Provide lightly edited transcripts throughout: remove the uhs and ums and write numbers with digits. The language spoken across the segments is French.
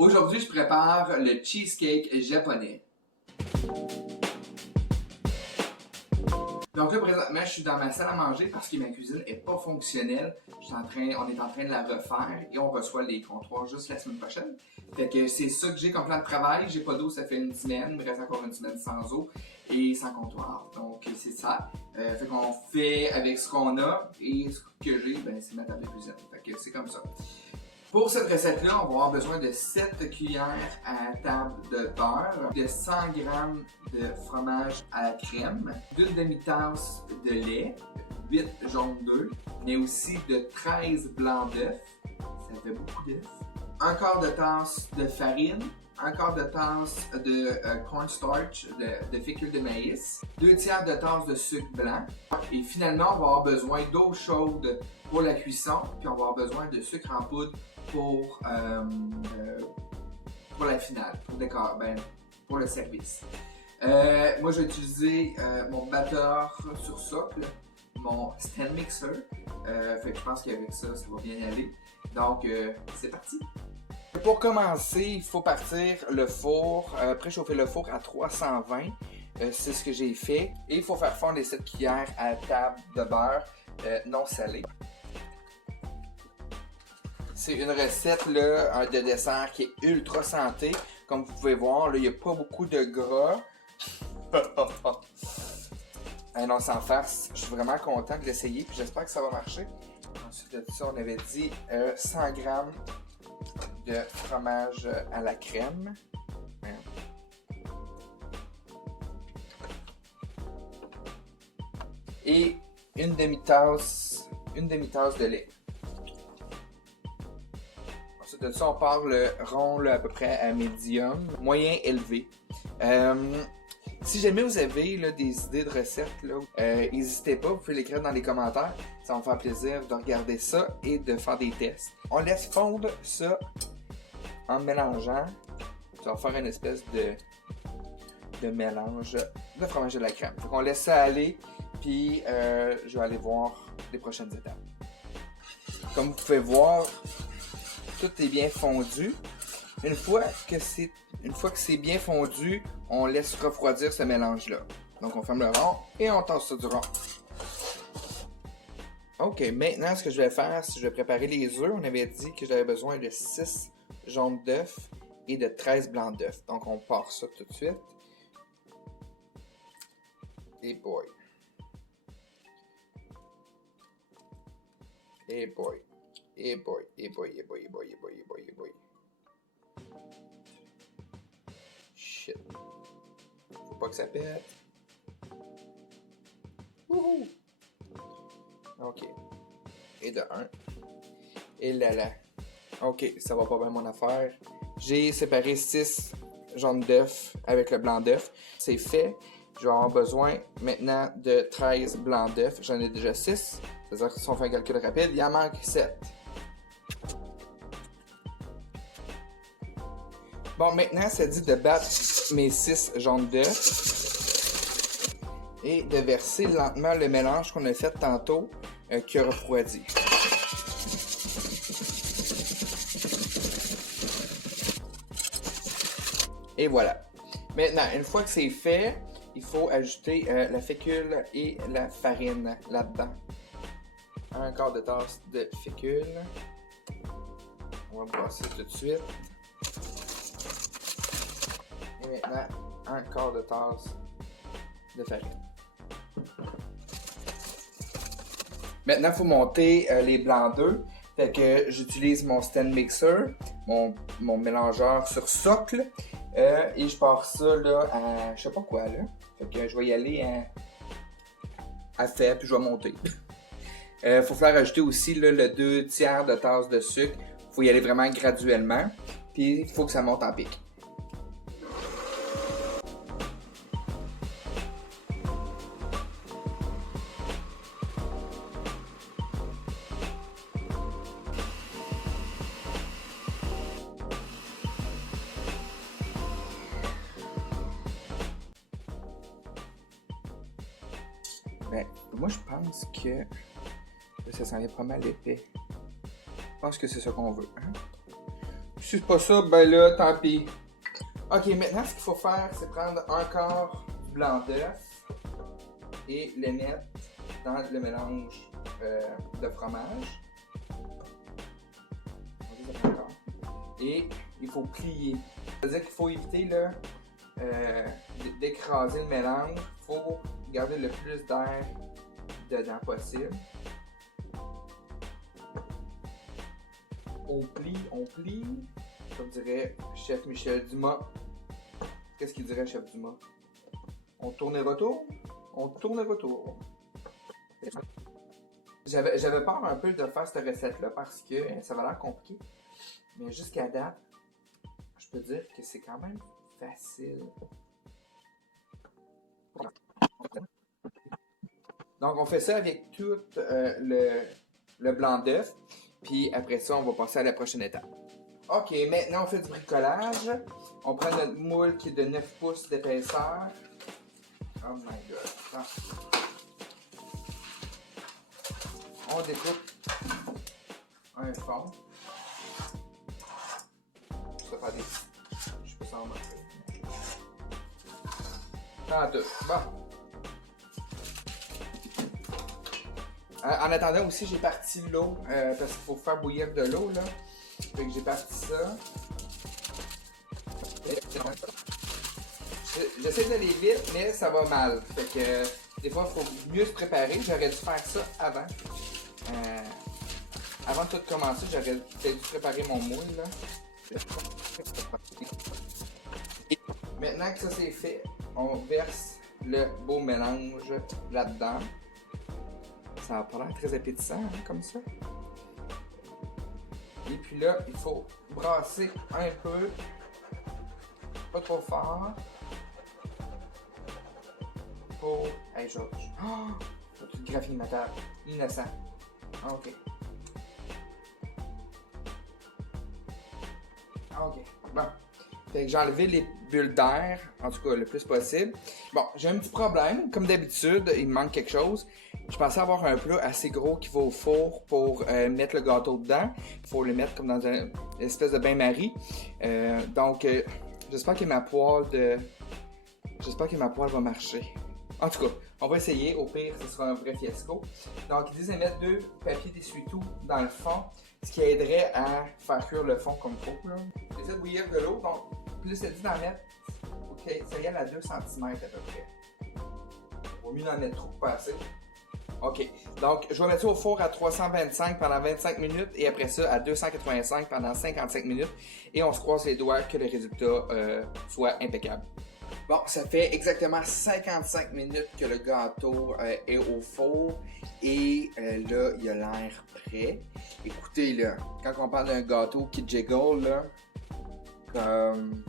Aujourd'hui, je prépare le cheesecake japonais. Donc là, présentement, je suis dans ma salle à manger parce que ma cuisine est pas fonctionnelle. On est en train de la refaire et on reçoit les comptoirs juste la semaine prochaine. Fait que c'est ça que j'ai comme plan de travail. J'ai pas d'eau, ça fait une semaine. Il me reste encore une semaine sans eau et sans comptoir. Donc c'est ça. Fait qu'on fait avec ce qu'on a et ce que j'ai, ben, c'est ma table de cuisine. Fait que c'est comme ça. Pour cette recette-là, on va avoir besoin de 7 cuillères à table de beurre, de 100 g de fromage à la crème, d'une demi-tasse de lait, 8 jaunes d'œufs, mais aussi de 13 blancs d'œufs. Ça fait beaucoup d'œufs. Un quart de tasse de farine, un quart de tasse de cornstarch, de fécule de maïs, 2 tiers de tasse de sucre blanc. Et finalement, on va avoir besoin d'eau chaude pour la cuisson, puis on va avoir besoin de sucre en poudre pour la finale, pour le service. Moi, je vais utiliser mon batteur sur socle, mon stand mixer. Fait que je pense qu'avec ça, ça va bien aller. Donc, c'est parti! Pour commencer, il faut partir le four, préchauffer le four à 320. C'est ce que j'ai fait. Et il faut faire fondre les 7 cuillères à table de beurre non salé. C'est une recette là, de dessert qui est ultra santé. Comme vous pouvez voir, là, il n'y a pas beaucoup de gras. Non, sans farce. Je suis vraiment content de l'essayer et j'espère que ça va marcher. Ensuite de ça, on avait dit 100 g de fromage à la crème. Et une demi-tasse de lait. Ensuite de ça, on part le rond là, à peu près à médium, moyen élevé. Si jamais vous avez là, des idées de recettes, n'hésitez pas, vous pouvez l'écrire dans les commentaires. Ça va me faire plaisir de regarder ça et de faire des tests. On laisse fondre ça en mélangeant. Ça va faire une espèce de mélange de fromage à la crème. Donc on laisse ça aller, puis je vais aller voir les prochaines étapes. Comme vous pouvez voir, tout est bien fondu. Une fois que c'est bien fondu, on laisse refroidir ce mélange-là. Donc on ferme le rond et on tasse ça du rond. Ok, maintenant ce que je vais faire, c'est que je vais préparer les œufs. On avait dit que j'avais besoin de 6 jaunes d'œufs et de 13 blancs d'œufs. Donc on part ça tout de suite. Et boy. Et boy. Et boy, et boy, et boy, et boy, et boy, et boy, et boy. Shit. Faut pas que ça pète. Wouhou! Ok. Et de 1. Et là. Ok, ça va pas bien mon affaire. J'ai séparé 6 jaunes d'œufs avec le blanc d'œuf. C'est fait. Je vais avoir besoin maintenant de 13 blancs d'œufs. J'en ai déjà 6. C'est-à-dire que si on fait un calcul rapide, il en manque 7. Bon, maintenant, ça dit de battre mes 6 jaunes d'œufs et de verser lentement le mélange qu'on a fait tantôt qui a refroidi. Et voilà. Maintenant, une fois que c'est fait, il faut ajouter la fécule et la farine là-dedans. Un quart de tasse de fécule. On va brasser tout de suite. Et maintenant, un quart de tasse de farine. Maintenant, il faut monter les blancs d'œufs. Fait que j'utilise mon stand mixer, mon mélangeur sur socle. Et je pars ça là à je sais pas quoi là. Fait que je vais y aller à fait, puis je vais monter. Faut faire ajouter aussi là, le 2 tiers de tasse de sucre. Faut y aller vraiment graduellement. Puis il faut que ça monte en pic. Ben, moi je pense que ça s'en est pas mal épais. Je pense que c'est ce qu'on veut. Hein? Si c'est pas ça, ben là, tant pis. Ok, maintenant, ce qu'il faut faire, c'est prendre un quart du blanc d'œuf et le mettre dans le mélange de fromage. Et il faut plier. C'est-à-dire qu'il faut éviter là, d'écraser le mélange. Il faut garder le plus d'air dedans possible. On plie. Comme dirait Chef Michel Dumas. Qu'est-ce qu'il dirait, Chef Dumas? On tourne et retour? On tourne et retour. J'avais peur un peu de faire cette recette-là parce que ça va l'air compliqué. Mais jusqu'à date, je peux dire que c'est quand même facile. Donc, on fait ça avec tout le blanc d'œuf. Puis après ça, on va passer à la prochaine étape. Ok, maintenant on fait du bricolage. On prend notre moule qui est de 9 pouces d'épaisseur. Oh my god. Ah. On découpe un fond. Je vais faire des... Je peux s'en remarquer. Ah, deux. Bon. En attendant aussi, j'ai parti l'eau parce qu'il faut faire bouillir de l'eau là. Fait que j'ai parti ça. J'essaie d'aller vite, mais ça va mal. Fait que des fois, il faut mieux se préparer. J'aurais dû faire ça avant. Avant de tout commencer, j'aurais peut-être dû préparer mon moule là. Maintenant que ça c'est fait, on verse le beau mélange là-dedans. Ça a pas l'air très appétissant hein, comme ça. Et puis là, il faut brasser un peu, pas trop fort. Pour... Hey Georges, oh, tu te graphines ma table, innocent. Ok. Ok, bon. Fait que j'ai enlevé les bulles d'air, en tout cas le plus possible. Bon, j'ai un petit problème, comme d'habitude, il me manque quelque chose. Je pensais avoir un plat assez gros qui va au four pour mettre le gâteau dedans. Il faut le mettre comme dans une espèce de bain-marie. Donc, j'espère que ma poêle va marcher. En tout cas, on va essayer. Au pire, ce sera un vrai fiasco. Donc, ils disent de mettre 2 papiers d'essuie-tout dans le fond, ce qui aiderait à faire cuire le fond comme il faut. J'essaie de bouillir de l'eau, donc plus c'est dit d'en mettre, ok, ça y est à 2 cm à peu près. Il vaut mieux d'en mettre trop, pas assez. Ok, donc je vais mettre ça au four à 325 pendant 25 minutes et après ça à 285 pendant 55 minutes et on se croise les doigts que le résultat soit impeccable. Bon, ça fait exactement 55 minutes que le gâteau est au four et là, il a l'air prêt. Écoutez, là, quand on parle d'un gâteau qui jiggle, là, comme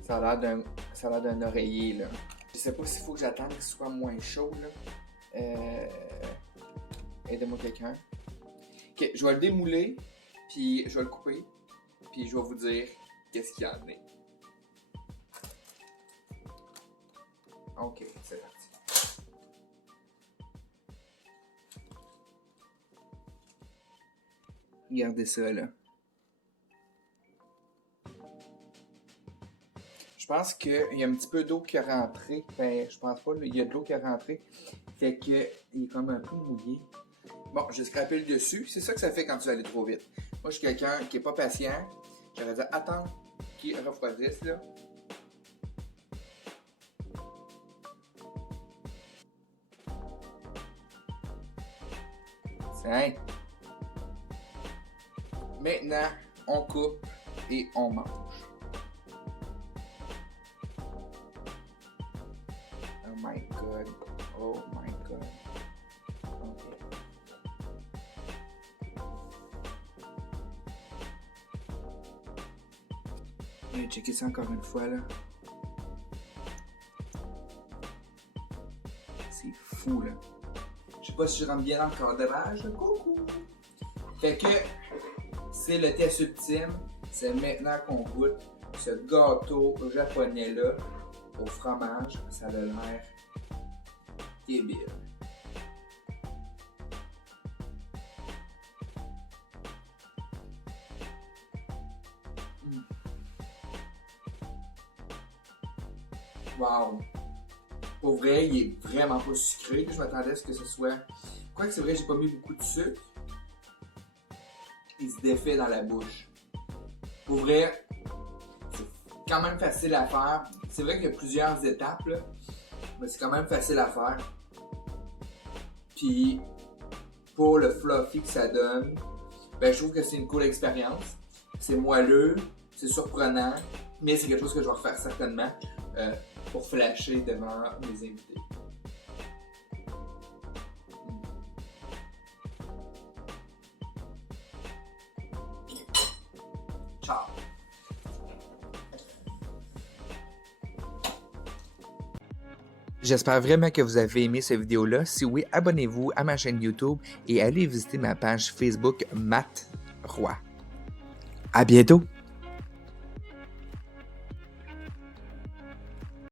ça a l'air d'un oreiller, là. Je sais pas s'il faut que j'attende qu'il soit moins chaud, là. Aidez-moi quelqu'un. Ok, je vais le démouler, puis je vais le couper, puis je vais vous dire qu'est-ce qu'il y en est. Ok, c'est parti. Regardez ça là. Je pense qu'il y a un petit peu d'eau qui est rentrée. Ben, je pense pas, il y a de l'eau qui est rentrée. Fait que il est comme un peu mouillé. Bon, j'ai scrapé le dessus. C'est ça que ça fait quand tu vas aller trop vite. Moi, je suis quelqu'un qui est pas patient. J'aurais dit attendre qu'il refroidisse là. Tiens. Maintenant, on coupe et on mange. Oh my god. Oh my god. Okay. Je vais checker ça encore une fois là. C'est fou là. Je sais pas si je rentre bien dans le cadrage. Coucou! Fait que c'est le test ultime. C'est maintenant qu'on goûte ce gâteau japonais là au fromage. Ça a l'air débile. Wow! Pour vrai, il est vraiment pas sucré. Je m'attendais à ce que ce soit... Quoique c'est vrai, j'ai pas mis beaucoup de sucre. Il se défait dans la bouche. Pour vrai, c'est quand même facile à faire. C'est vrai qu'il y a plusieurs étapes, là, mais c'est quand même facile à faire. Puis, pour le fluffy que ça donne, ben, je trouve que c'est une cool expérience. C'est moelleux, c'est surprenant, mais c'est quelque chose que je vais refaire certainement pour flasher devant mes invités. Ciao! J'espère vraiment que vous avez aimé cette vidéo-là. Si oui, abonnez-vous à ma chaîne YouTube et allez visiter ma page Facebook Matt Roy. À bientôt!